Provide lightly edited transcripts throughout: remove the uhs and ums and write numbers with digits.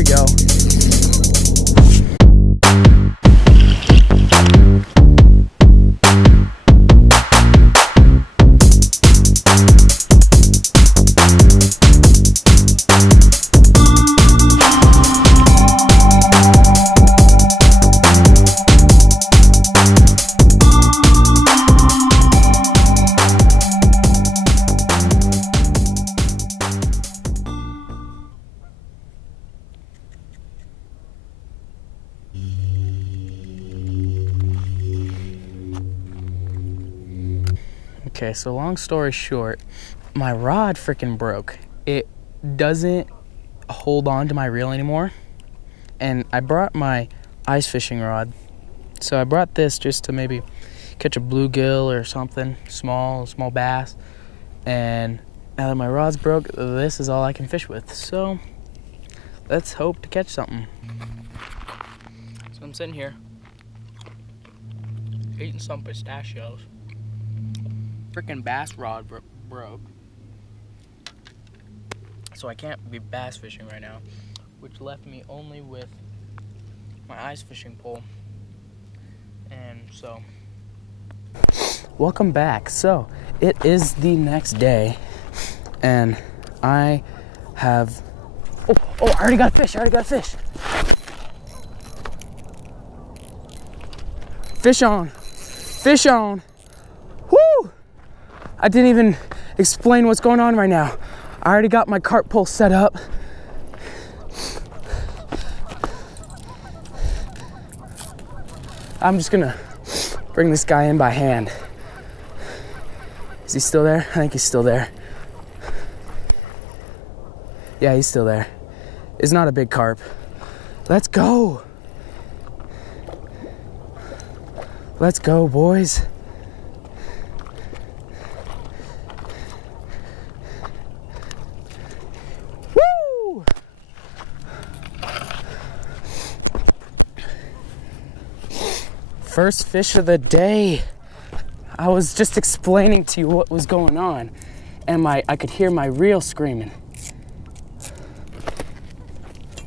we go. Okay, so long story short, my rod freaking broke. It doesn't hold on to my reel anymore. And I brought my ice fishing rod. So I brought this just to maybe catch a bluegill or something, small bass. And now that my rod's broke, this is all I can fish with. So let's hope to catch something. So I'm sitting here eating some pistachios. Freaking bass rod broke, so I can't be bass fishing right now, which left me only with my ice fishing pole. And so welcome back. So it is the next day, and I have I already got a fish. Fish on. Woo! I didn't even explain what's going on right now. I already got my carp pole set up. I'm just gonna bring this guy in by hand. Is he still there? I think he's still there. Yeah, he's still there. It's not a big carp. Let's go. Let's go, boys. First fish of the day. I was just explaining to you what was going on, and I could hear my reel screaming.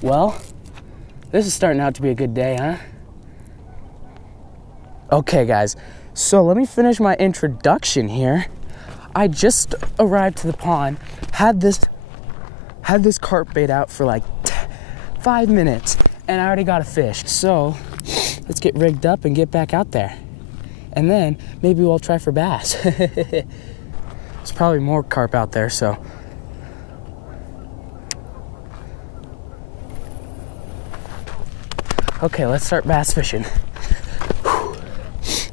Well, this is starting out to be a good day, huh? Okay, guys, so let me finish my introduction here. I just arrived to the pond, had this carp bait out for like 5 minutes, and I already got a fish. So let's get rigged up and get back out there. And then maybe we'll try for bass. There's probably more carp out there, so. Okay, let's start bass fishing. Whew.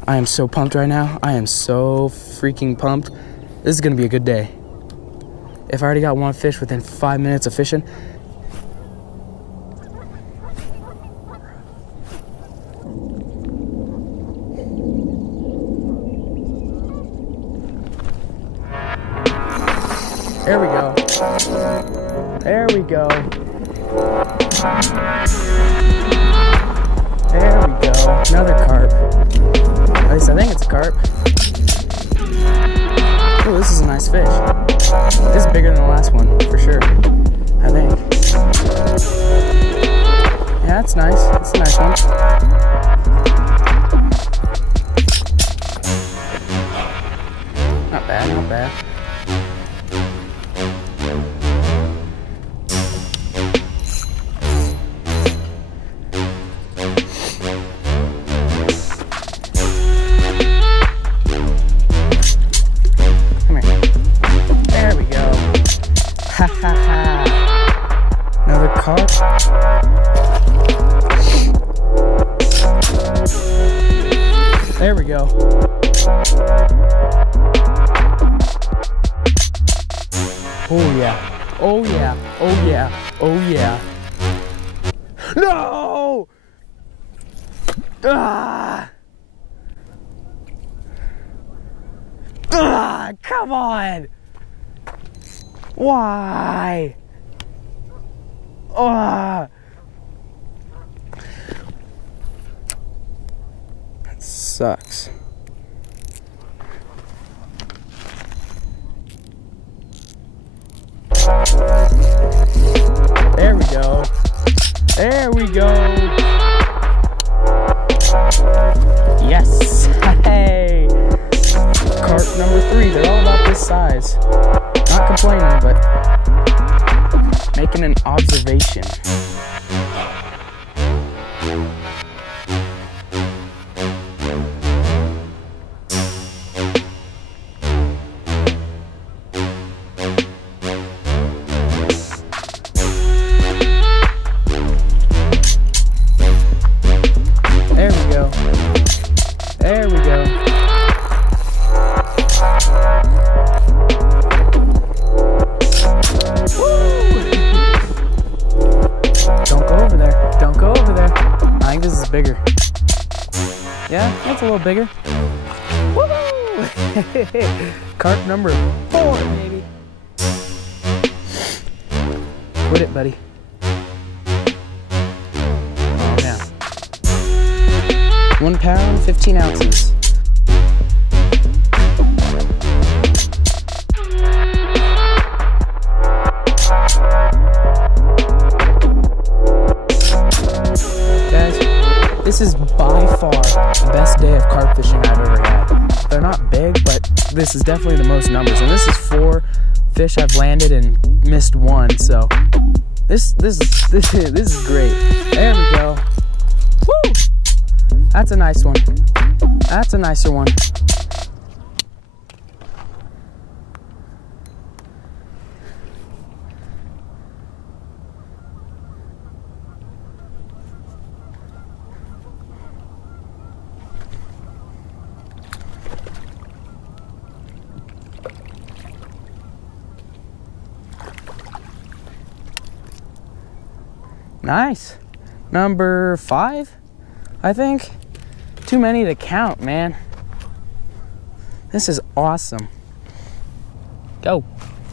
I am so pumped right now. I am so freaking pumped. This is gonna be a good day. If I already got one fish within 5 minutes of fishing, there we go. There we go. There we go. Another carp. At least I think it's a carp. Oh, this is a nice fish. This is bigger than the last one, for sure. I think. Yeah, that's nice. That's a nice one. Not bad, not bad. Another carp. There we go. Oh yeah. Oh yeah. Oh yeah. Oh yeah. No! Ah! Ah! Come on! Why? Oh, that sucks. There we go. we go. Yes. Hey. Carp number 3. They're all about this size. Not complaining, but making an observation. There we go. There we go. Don't go over there. Don't go over there. I think this is bigger. Yeah, that's a little bigger. Woo! Carp number 4, baby. Quit it, buddy. Oh, yeah. 1 pound, 15 ounces. This is by far the best day of carp fishing I've ever had. They're not big, but this is definitely the most numbers. And this is 4 fish I've landed and missed 1. So this is great. There we go. Woo! That's a nice one. That's a nicer one. Nice. Number 5, I think. Too many to count, man. This is awesome. Go.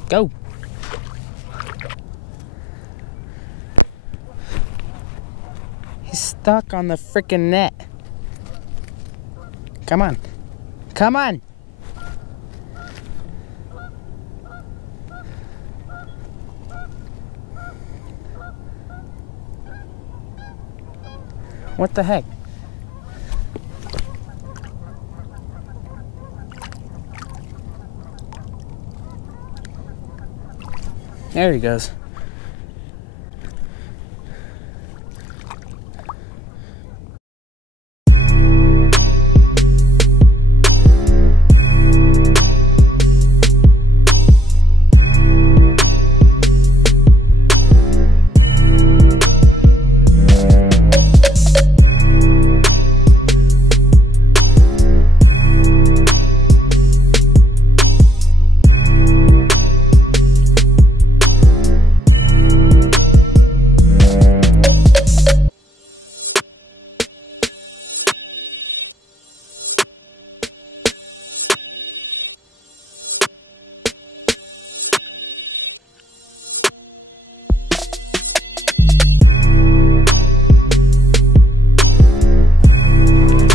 Go. He's stuck on the freaking net. Come on. Come on. What the heck? There he goes.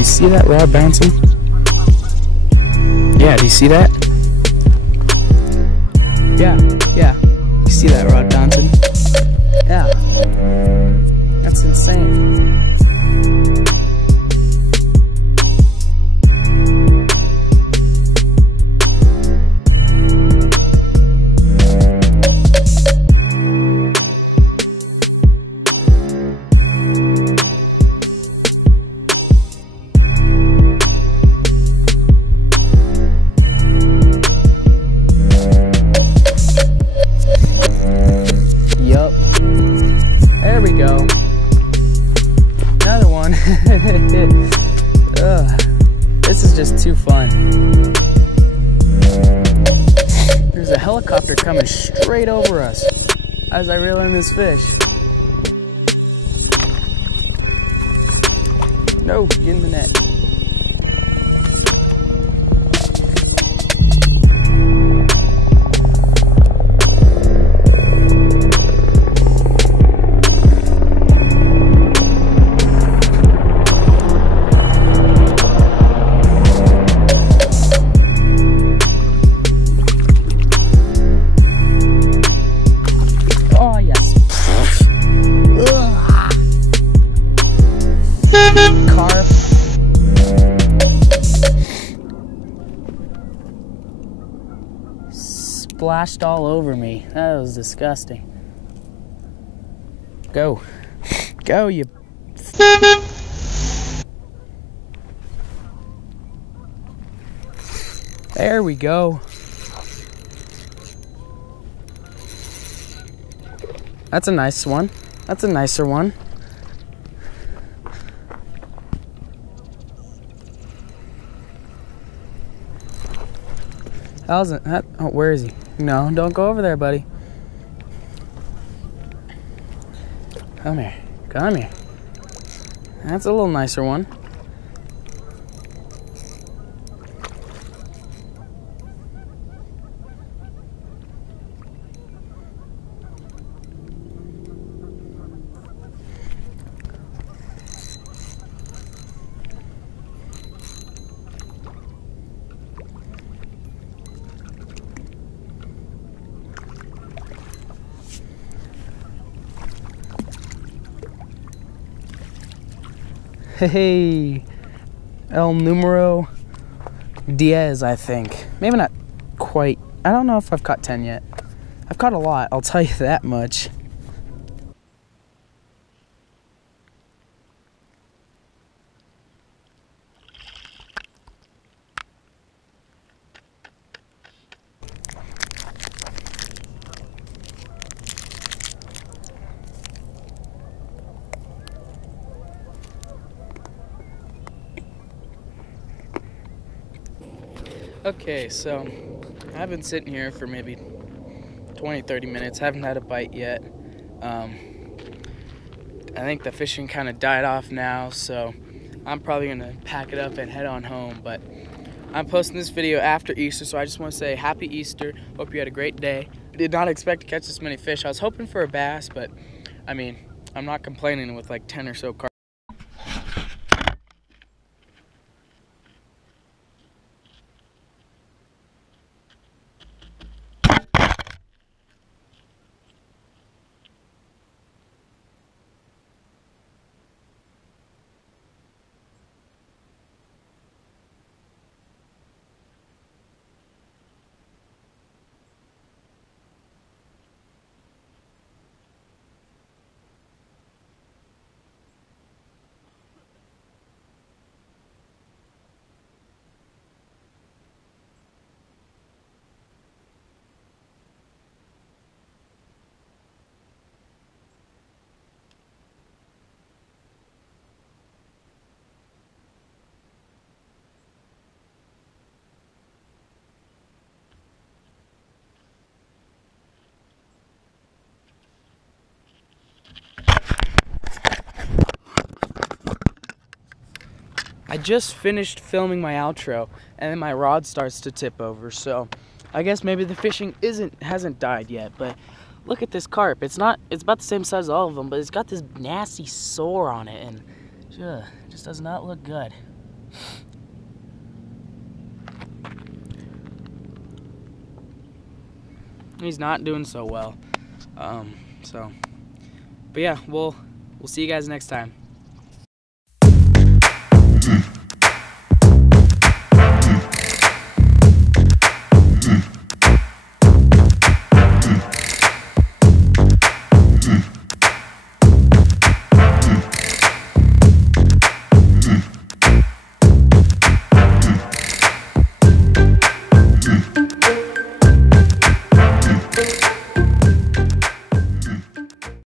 See that rod bouncing? Yeah, do you see that? Yeah. You see that rod bouncing? Yeah. That's insane. There we go. Another one. This is just too fun. There's a helicopter coming straight over us as I reel in this fish. No, get in the net. splashed all over me. That was disgusting. Go. Go, you... There we go. That's a nice one. That's a nicer one. How's it? Oh, where is he? No, don't go over there, buddy. Come here. Come here. That's a little nicer one. Hey, El Numero Diaz, I think. Maybe not quite. I don't know if I've caught 10 yet. I've caught a lot, I'll tell you that much. Okay, so I've been sitting here for maybe 20-30 minutes, haven't had a bite yet. I think the fishing kind of died off now, so I'm probably gonna pack it up and head on home. But I'm posting this video after Easter, so I just want to say happy Easter. Hope you had a great day. I did not expect to catch this many fish. I was hoping for a bass, but I mean, I'm not complaining with like 10 or so carp. I just finished filming my outro, and then my rod starts to tip over, so I guess maybe the fishing hasn't died yet. But look at this carp. It's about the same size as all of them, but it's got this nasty sore on it, and it just does not look good. He's not doing so well. But yeah, we'll see you guys next time.